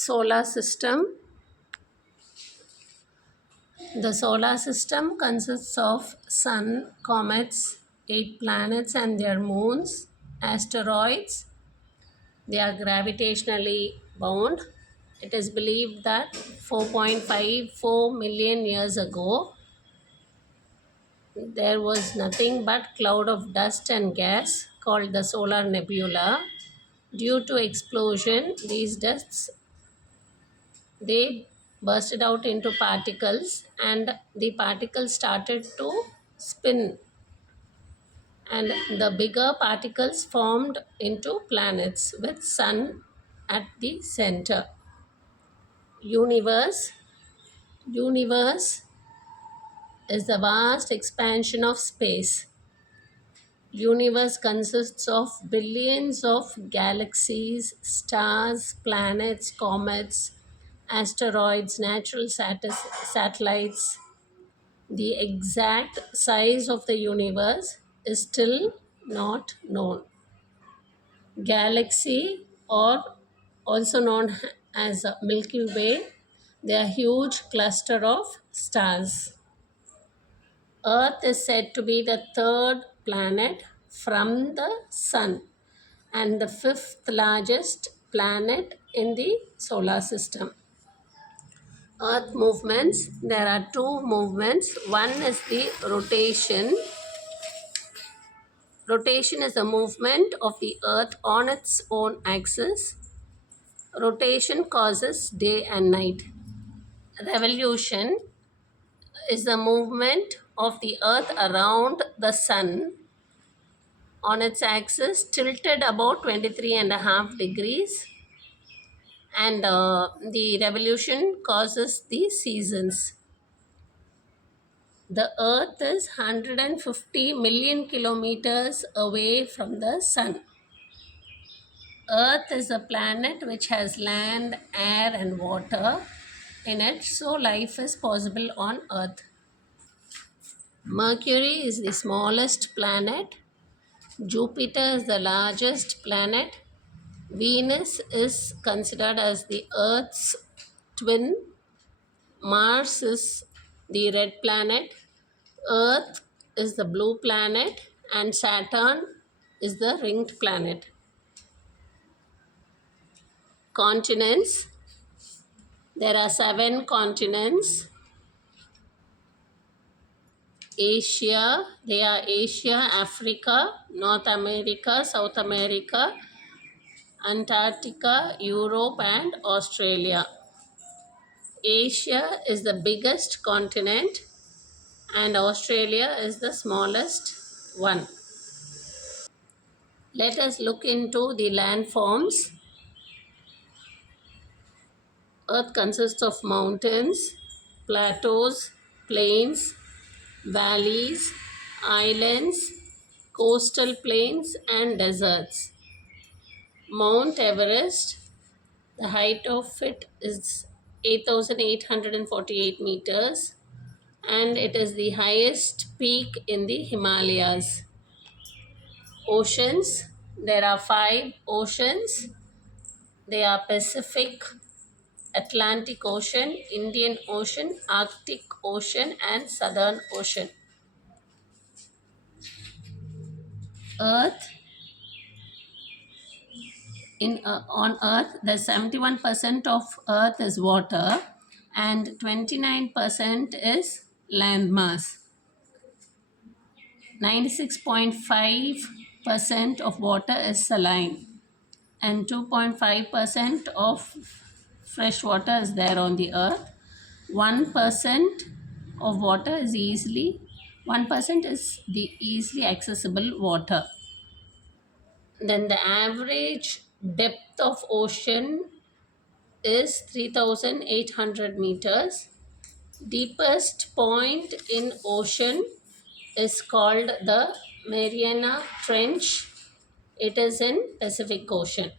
Solar system. The solar system consists of sun, comets, 8 planets and their moons, asteroids. They are gravitationally bound. It is believed that 4.54 million years ago, there was nothing but cloud of dust and gas called the solar nebula. Due to explosion, these dusts they bursted out into particles, and the particles started to spin, and the bigger particles formed into planets with sun at the center. Universe is the vast expansion of space. Universe consists of billions of galaxies, stars, planets, comets, asteroids, natural satellites. The exact size of the universe is still not known. Galaxy, or also known as Milky Way, they are a huge cluster of stars. Earth is said to be the third planet from the sun and the fifth largest planet in the solar system. Earth movements, there are two movements. One is the rotation. Rotation is the movement of the earth on its own axis. Rotation causes day and night. Revolution is the movement of the earth around the sun on its axis, tilted about 23.5 degrees, and the revolution causes the seasons. The earth is 150 million kilometers away from the sun. Earth is a planet which has land, air and water in it, so life is possible on earth. Mercury is the smallest planet. Jupiter is the largest planet. Venus is considered as the Earth's twin. Mars is the red planet. Earth is the blue planet. And Saturn is the ringed planet. Continents. There are 7 continents. Asia, they are Asia, Africa, North America, South America, Antarctica, Europe and Australia. Asia is the biggest continent and Australia is the smallest one. Let us look into the landforms. Earth consists of mountains, plateaus, plains, valleys, islands, coastal plains and deserts. Mount Everest, the height of it is 8,848 meters and it is the highest peak in the Himalayas. Oceans, there are 5 oceans. They are Pacific, Atlantic Ocean, Indian Ocean, Arctic Ocean and Southern Ocean. Earth, on Earth, the 71% of Earth is water and 29% is land mass. 96.5% of water is saline and 2.5% of fresh water is there on the earth. 1% of water is 1% is the easily accessible water. Then the average depth of ocean is 3,800 meters. Deepest point in ocean is called the Mariana Trench. It is in Pacific Ocean.